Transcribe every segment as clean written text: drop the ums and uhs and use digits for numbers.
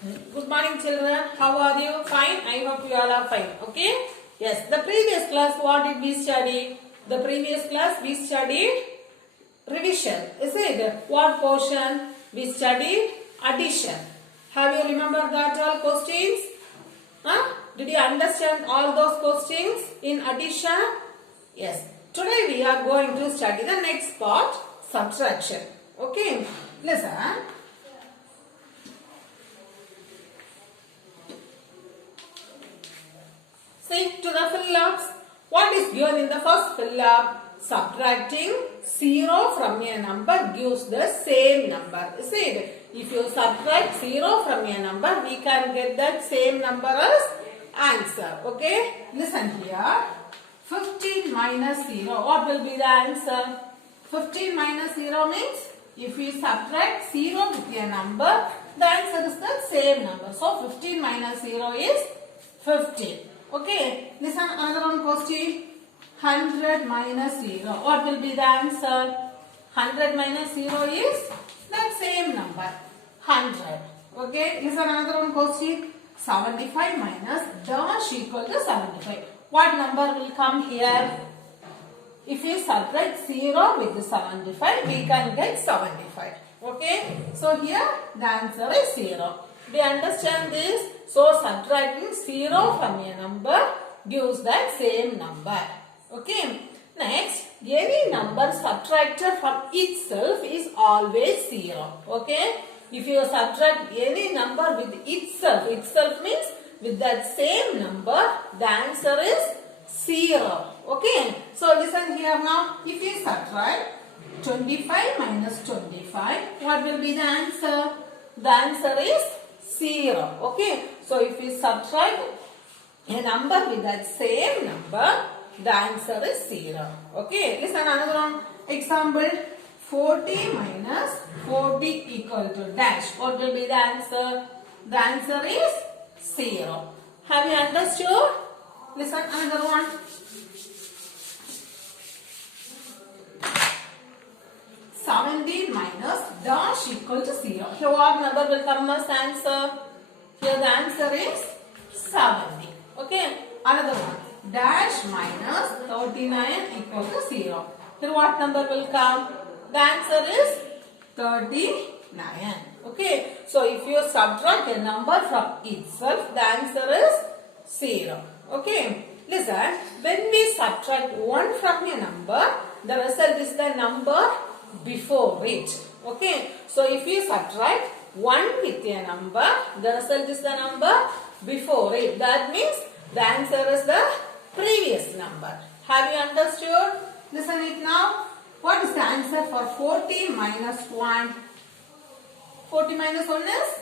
Good morning children. How are you? Fine. I hope you all are fine. Okay. Yes. The previous class what did we study? The previous class we studied revision. Is it? What portion? We studied addition. Have you remembered that all questions? Huh? Did you understand all those questions in addition? Yes. Today we are going to study the next part, subtraction. Okay. Listen. See to the fill-ups. What is given in the first fill-up? Subtracting 0 from a number gives the same number. Is it? If you subtract 0 from a number, we can get that same number as answer. Okay? Listen here. 15 minus 0. What will be the answer? 15 minus 0 means if we subtract 0 with a number, the answer is the same number. So 15 minus 0 is 15. Okay, listen another one question. 100 minus 0. What will be the answer? 100 minus 0 is that same number. 100. Okay, listen another one question. 75 minus dash equal to 75. What number will come here? If we subtract 0 with the 75, we can get 75. Okay, so here the answer is 0. Do you understand this? So subtracting 0 from a number gives that same number. Okay. Next, any number subtracted from itself is always 0. Okay. If you subtract any number with itself means with that same number, the answer is 0. Okay. So listen here now. If you subtract 25 minus 25, what will be the answer? The answer is 0. Okay. So if we subtract a number with that same number, the answer is 0. Okay. Listen another one. Example 40 minus 40 equal to dash. What will be the answer? The answer is 0. Have you understood? Listen another one. 17 minus dash equal to 0. Here what number will come as answer? Here the answer is 70. Okay. Another one. Dash minus 39 equal to 0. Here what number will come? The answer is 39. Okay. So if you subtract a number from itself, the answer is 0. Okay. Listen. When we subtract 1 from a number, the result is the number before it. Okay. So if you subtract 1 with a number, the result is the number before it. That means the answer is the previous number. Have you understood? Listen it now. What is the answer for 40 minus 1? 40 minus 1 is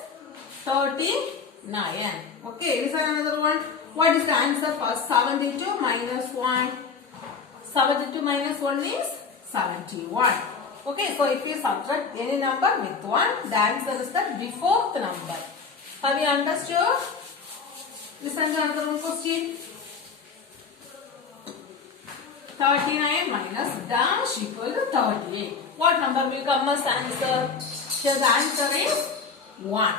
39. Okay. Listen another one. What is the answer for 72 minus 1? 72 minus 1 is 71. Okay, so if you subtract any number with 1, the answer is the before number. Have you understood? Listen to another one question. 39 minus dash equal to 38. What number will come as answer? Here the answer is 1.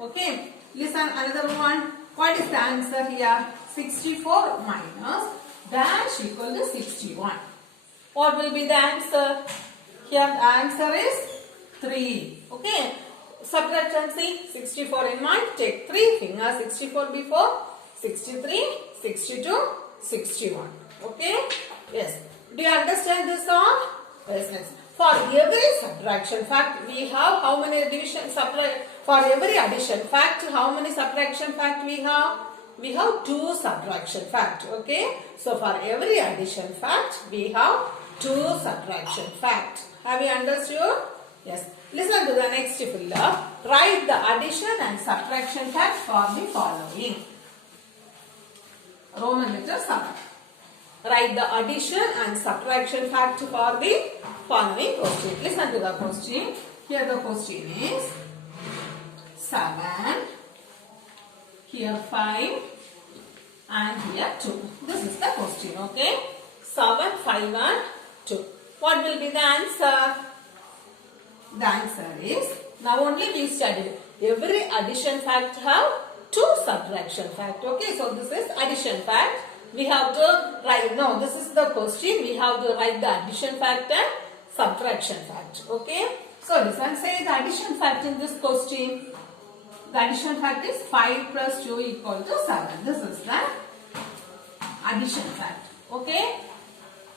Okay, listen another one. What is the answer here? 64 minus dash equal to 61. What will be the answer? Here the answer is 3. Okay. Subtract and see. 64 in mind. Take 3 fingers. 64 before. 63, 62, 61. Okay. Yes. Do you understand this all? Yes. For every subtraction fact, we have how many division subtract? For every addition fact, how many subtraction fact we have? We have 2 subtraction fact. Okay. So for every addition fact, we have 2 subtraction fact. Have you understood? Yes. Listen to the next fill-up. Write the addition and subtraction fact for the following. Roman letter 7. Write the addition and subtraction fact for the following question. Listen to the question. Here the question is 7. Here 5. And here 2. This is the question. Okay. 7, 5 and 2. What will be the answer? The answer is, now only we studied. every addition fact have two subtraction fact. Okay, so this is addition fact. We have to write, no, this is the question. We have to write the addition fact and subtraction fact. Okay, so listen, say the addition fact in this question. The addition fact is 5 plus 2 equal to 7. This is the addition fact. Okay,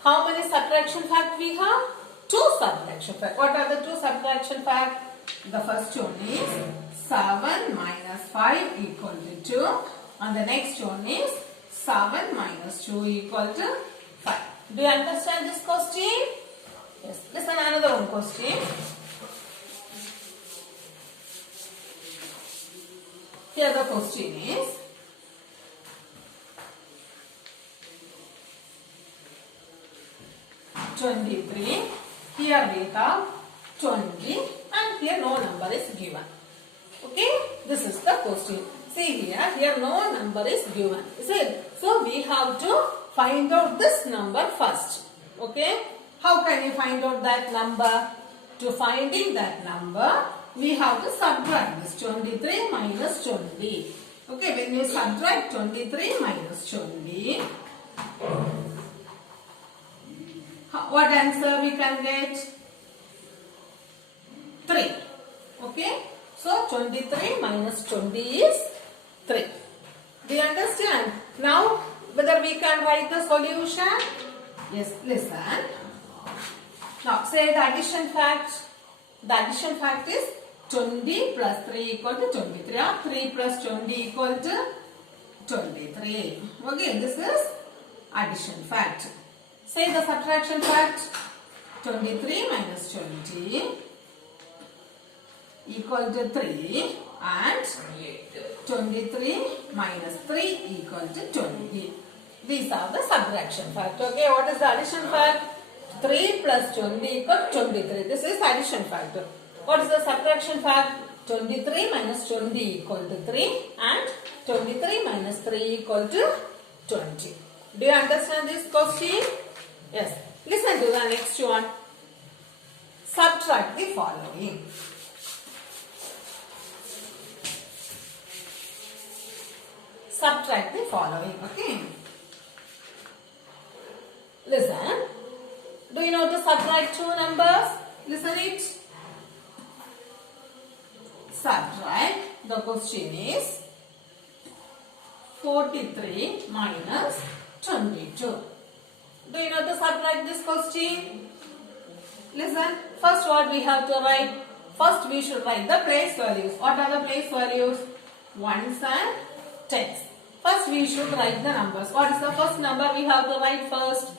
how many subtraction fact we have? Two subtraction fact. What are the two subtraction fact? The first one is 7 minus 5 equal to 2, and the next one is 7 minus 2 equal to 5. Do you understand this question? Yes. Listen, another one question. Here the question is, (23). Here we have 20, and here no number is given. Okay, this is the question. See here no number is given. Is it? So we have to find out this number first. Okay, how can you find out that number? To finding that number, we have to subtract this 23 minus 20. Okay, when you subtract 23 minus 20, what answer we can get? 3. Okay, so 23 minus 20 is 3. Do you understand? Now, whether we can write the solution? Yes, listen. Now, say the addition fact. The addition fact is 20 plus 3 equal to 23. Or 3 plus 20 equal to 23. Okay, this is addition fact. Say the subtraction fact. 23 minus 20 equal to 3, and 23 minus 3 equal to 20. These are the subtraction fact. Okay, what is the addition fact? 3 plus 20 equal to 23. This is addition fact. What is the subtraction fact? 23 minus 20 equal to 3, and 23 minus 3 equal to 20. Do you understand this question? Yes. Listen to the next one. Subtract the following. Subtract the following. Okay. Listen. Do you know to subtract two numbers? Listen it. Subtract. The question is 43 minus 22. Do you know to subtract this question? Listen. First what we have to write? First we should write the place values. What are the place values? Ones and tens. First we should write the numbers. What is the first number we have to write first?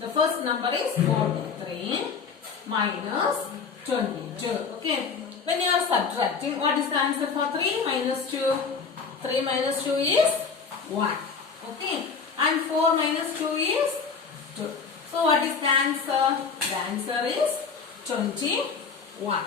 The first number is 43 minus 22. Okay. When you are subtracting, what is the answer for 3 minus 2? 3 minus 2 is 1. Okay. And 4 minus 2 is 2. So what is the answer? The answer is 21.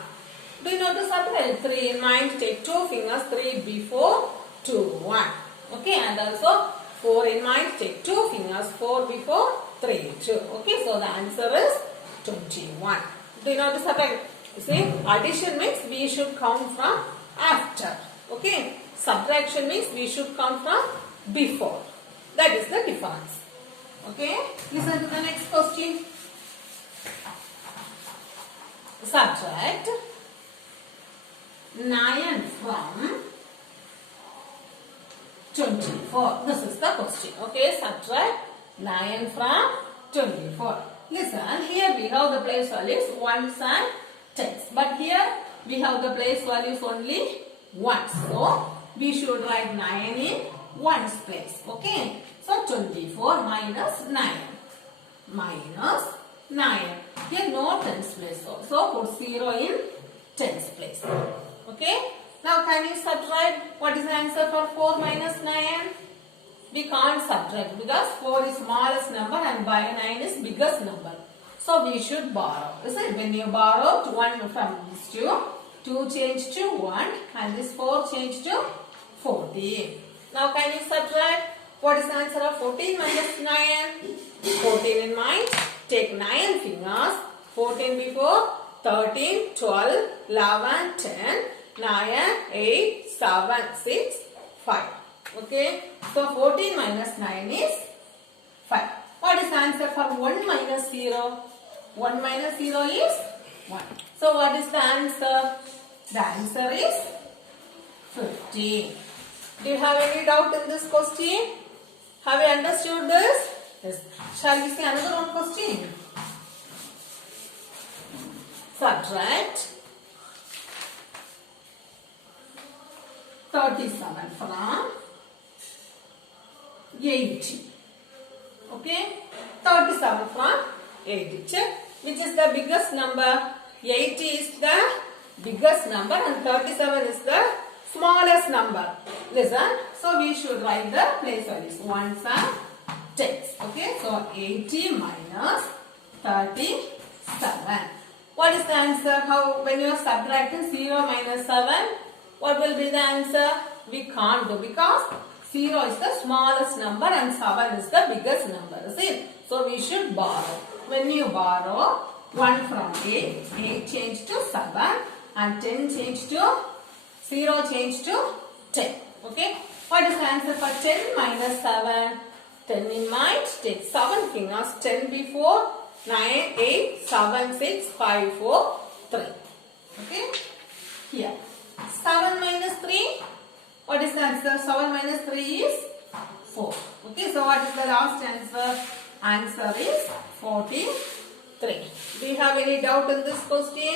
Do you know to subtract? 3 in mind, take 2 fingers, 3 before 2, 1. Okay, and also 4 in mind, take 2 fingers, 4 before 3, 2. Okay, so the answer is 21. Do you know to subtract? You see, addition means we should count from after. Okay, subtraction means we should count from before. That is the difference. Okay, listen to the next question. Subtract 9 from 24. This is the question. Okay, subtract 9 from 24. Listen, here we have the place values ones and tens. But here we have the place values only ones. So, we should write 9 in ones place. Okay. So, 24 minus 9. Minus 9. Here no tens place. So, put 0 in tens place. Okay. Now, can you subtract? What is the answer for 4 minus 9? We can't subtract because 4 is smallest number and by 9 is biggest number. So, we should borrow. Listen, when you borrow 1 from this 2 change to 1 and this 4 change to 14. Now, can you subtract? What is the answer of 14 minus 9? 14 in mind. Take 9 fingers. 14 before 13, 12, 11, 10. 9, 8, 7, 6, 5. Okay. So 14 minus 9 is 5. What is the answer for 1 minus 0? 1 minus 0 is 1. So what is the answer? The answer is 15. Do you have any doubt in this question? Have you understood this? Yes. Shall we see another one question? Subtract 37 from 80. Okay? 37 from 80. Check which is the biggest number. 80 is the biggest number and 37 is the smallest number. Listen. So we should write the place values. Ones and tens. Okay? So 80 minus 37. What is the answer? How when you are subtracting 0 minus 7? What will be the answer? We can't do because 0 is the smallest number and 7 is the biggest number. Is it? So we should borrow. When you borrow 1 from 8, 8 change to 7 and 10 change to 0 change to 10. Okay. What is the answer for 10 minus 7? 10 in mind. Take 7 fingers. 10 before. 9, 8, 7, 6, 5, 4, 3. Okay. Here. 7 minus 3. What is the answer? 7 minus 3 is 4. Okay. So what is the last answer? Answer is 43. Do you have any doubt in this question?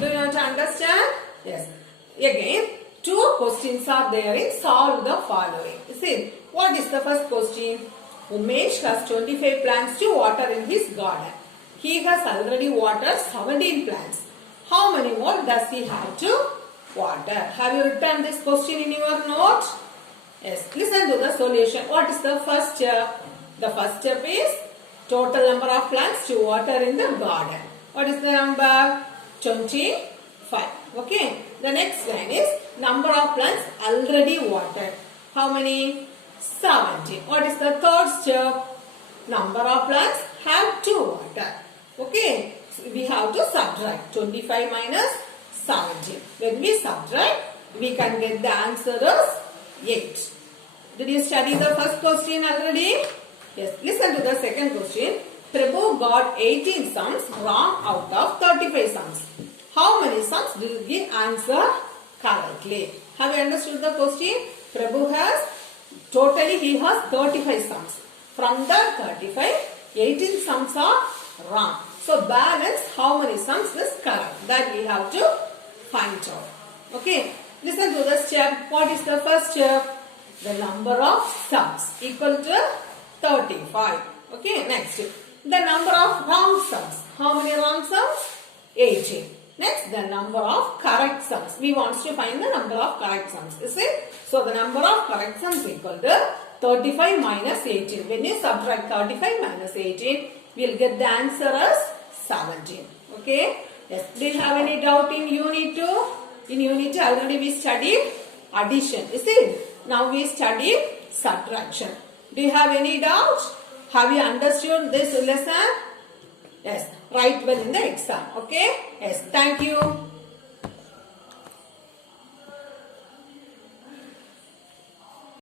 Do you want to understand? Yes. Again, two questions are there in solve the following. See, what is the first question? Umesh has 25 plants to water in his garden. He has already watered 17 plants. How many more does he have to water? Have you written this question in your note? Yes. Listen to the solution. What is the first step? The first step is total number of plants to water in the garden. What is the number? 25. Okay. The next line is number of plants already watered. How many? 70. What is the third step? Number of plants have to water. Okay. So we have to subtract 25 minus 70. When we subtract, we can get the answer as 8. Did you study the first question already? Yes. Listen to the second question. Prabhu got 18 sums wrong out of 35 sums. How many sums did he answer correctly? Have you understood the question? Prabhu has totally he has 35 sums. From the 35, 18 sums are wrong. So balance how many sums is correct. That we have to find out. Okay. Listen to the step. What is the first step? The number of sums equal to 35. Okay. Next. The number of wrong sums. How many wrong sums? 18. Next, the number of correct sums. We want to find the number of correct sums. Is it? So, the number of correct sums equal to 35 minus 18. When you subtract 35 minus 18, we will get the answer as 17. Okay? Yes. Do you have any doubt in Unit 2? In Unit 2, already we studied addition. Is it? Now we studied subtraction. Do you have any doubt? Have you understood this lesson? Yes. Write well in the exam. Okay? Yes. Thank you.